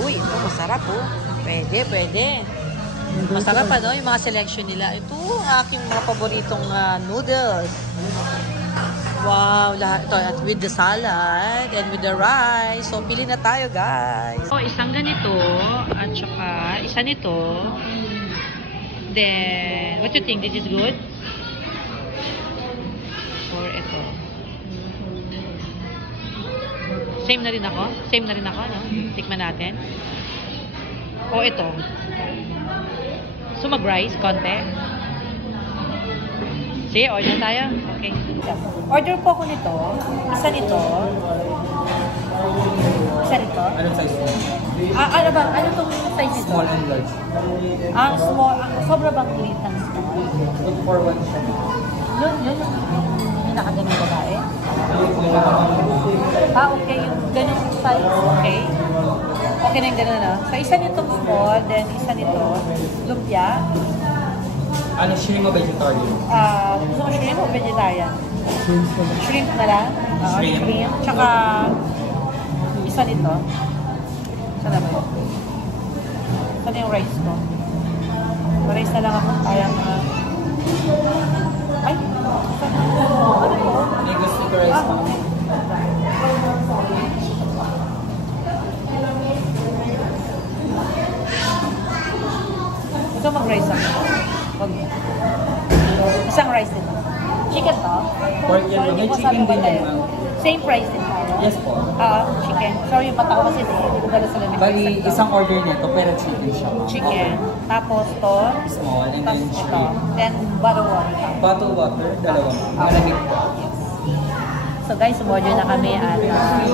Uy, ito masarap oh. Pwede, pwede. Masarap ano, yung mga selection nila. Ito ang aking mga paboritong noodles. Wow, lahat ito. At with the salad and with the rice. So, pili na tayo, guys. So, isang ganito. At saka, isa nito. Then, what do you think? This is good? Or ito? Same na rin ako? Same na rin ako, no? Tikman natin. O ito. So, mag-rice, konti. Sige, order tayo. Okay. Order po ako nito. Isa nito. Isa nito. Anong size mo? Ano ba? Ano itong size nito? Small and large. Ang small. Sobra bang liit ng small? Good for one shot. Yun. Yung nakaganong babae. Okay. Yung ganong size. Okay. Okay na yung gano'n na. So, isa nitong small, then isa nito, lumpia. Ano, shrimp o vegetarian? Gusto ko shrimp o vegetarian? Shrimp na lang. Shrimp. Tsaka, isa nito. Saan na ba yun? Saan yung rice ko? Rice na lang ako. Parang, ay! Ano po? May gusto ko rice pa. Ito mag-rice ako. Isang rice din. Chicken to? Pork yan. May chicken din yan, ma'am. Same price din tayo? Yes po. Chicken. Sorry, yung mata ko kasi hindi ko dala sa lamig. Bali, isang order nito, pero chicken siya. Chicken. Tapos to? Small, and then Tapos ito. shrimp. Then bottle water. Bottle water, dalawa. Malamig po. So guys, umorder na kami at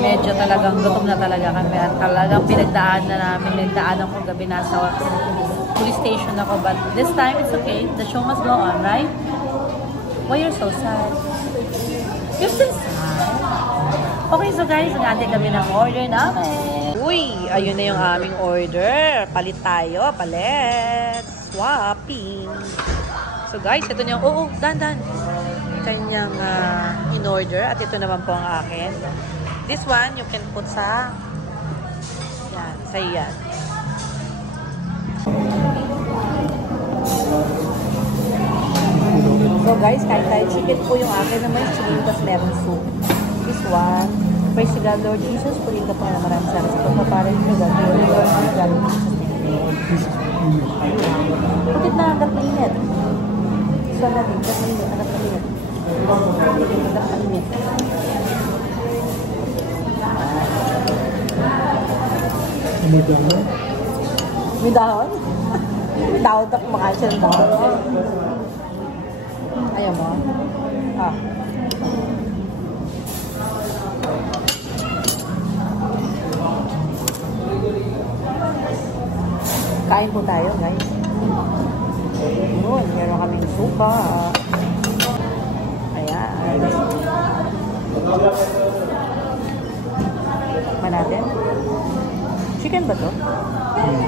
medyo talagang gutom na talaga kami at talagang pinagdaan na namin. Nagdaanan ko gabi nasa police station ako, but this time it's okay. The show must go on, right? Why you're so sad? You're still sad? Okay, so guys, nag-aantay kami ng order namin. Uy, ayun na yung aming order. Palit tayo, palit. Swapping. So guys, ito na yung, dan. Kanyang in-order. At ito naman po ang akin. This one, you can put sa yan, sa iyan. So guys, kain tayo. Chicken po yung akin naman. Chicken, tapos meron soup. This one. Praise to God, Lord Jesus. Pulita po na maraming salamat sa pagpaparin ko. God, Lord Jesus. Pagkit na hanggang mainit. So natin, hanggang mainit. Hanggang mainit. May dahon? May dahon? May dahon na kumakain siya ng dahon. Ayaw mo? Kain po tayo, guys. Yun, meron kaming supa. Ayan. Tikman natin. Chicken ba to? Ayan.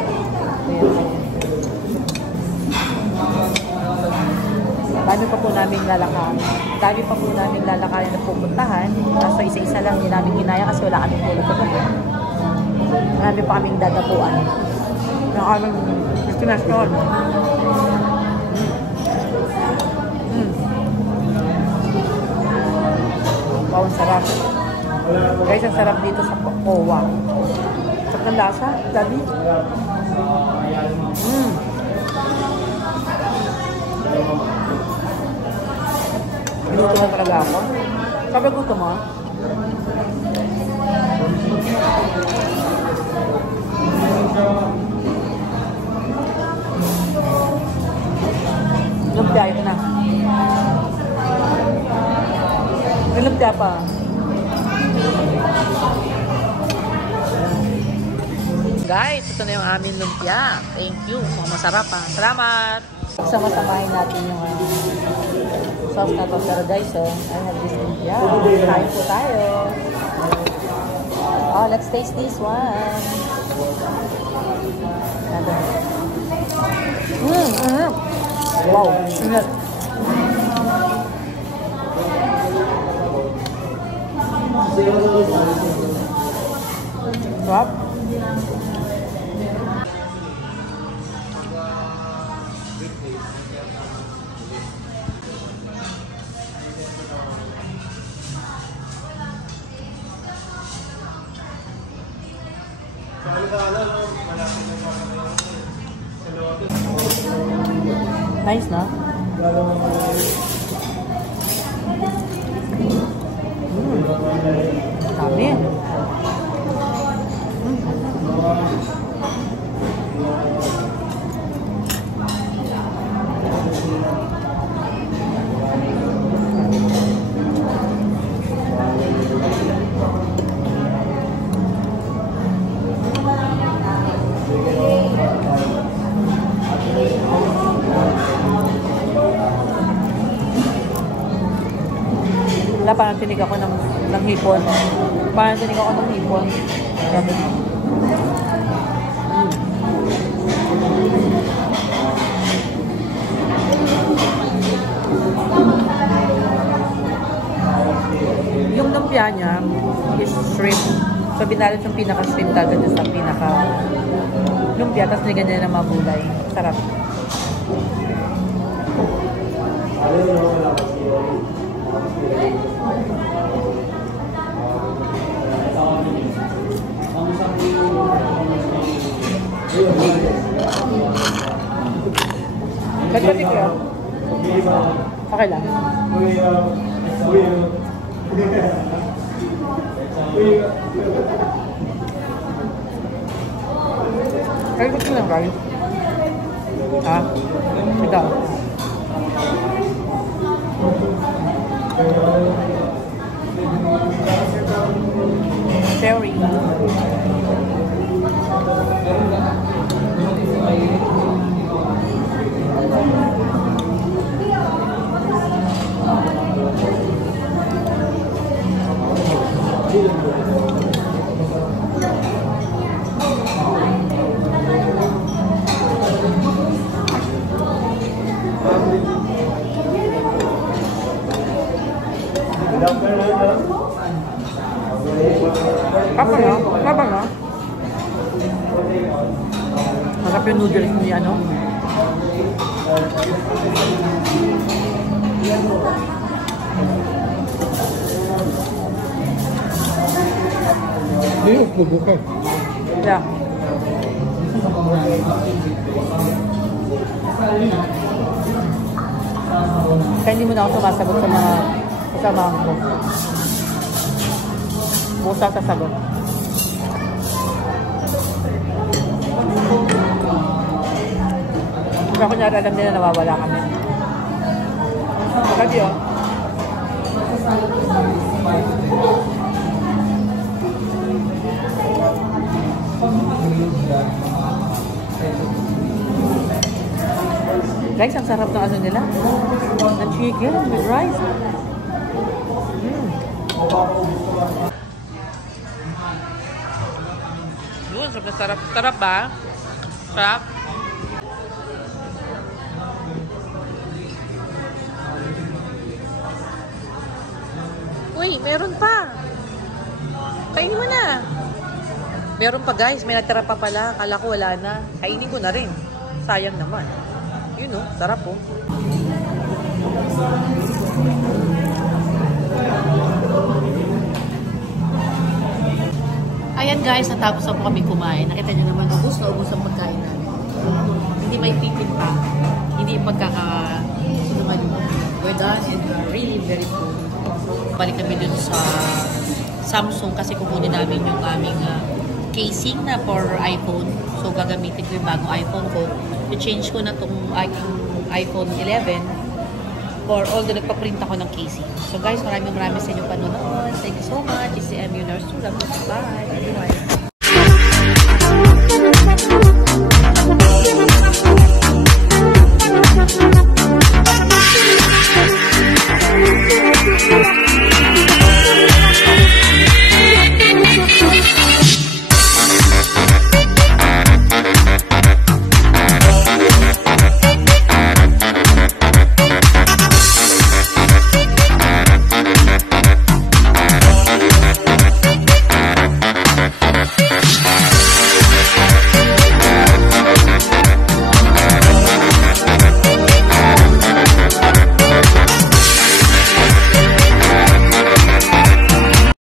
Dami pa po namin lalakarin. Dami pa po namin lalakarin na pupuntahan. So isa-isa lang din namin ginaya kasi wala kaming tulog pa po. Marami pa kaming dadapuan. Na kaming destinasyon. Wow, ang sarap. Guys, ang sarap dito sa Kowa. Sarap ng lasa, Dabi. Minuto na talaga ako. Sabi gusto mo? Lumpia, ito na. May lumpia pa. Guys, ito na yung aming lumpia. Thank you. So, masarap ha. Salamat! Sama-samahin natin yung sauce na to. Pero guys, I have this lumpia. Kain po tayo. Oh, let's taste this one. Wow. Sarap. Nice na? Dami. Wala, parang tinig ako ng hipon. Parang tinig ako ng hipon. Grabe. Yung lumpia niya is shrimp. So, binalot yung pinaka-shrimp talaga sa pinaka-lumpia. Tapos nilagyan niya ng mga gulay. Sarap. Nagpatik yun? Okay lang. Kaya gusto lang kayo? Ha? Ito. Cherry. Papa na? Papa na? Masarap yung noodles ni ano? Hindi, bubuka. Yeah. Kaya hindi mo na ako sumasagot sa mga kasamahan ko. Busa sa sagot. Kaya kunyari alam nila nawawala kami. Lagi oh. Guys, ang sarap ng ano nila. Ng chicken with rice. Yun, sarap na sarap. Sarap ba? Sarap? Uy, meron pa. Kainin mo na. Meron pa guys, may natira pa pala. Kala ko wala na. Kainin ko na rin. Sayang naman. Yun oh, sarap oh. Ayan guys, natapos na po kami kumain. Nakita nyo naman, ubus na ubus ang pagkain namin. Hindi may pipit pa. Hindi pagkakasunungan yun. We're done and really very full. Balik kami dun sa Samsung kasi kukunin namin yung aming casing na for iPhone. So gagamitin ko yung bagong iPhone ko. I-change ko na itong aking iPhone 11 for all the nagpa-print ako ng casing. So guys, maraming sa inyong panonood. Thank you so much. It's the MU Nurse. Bye everyone.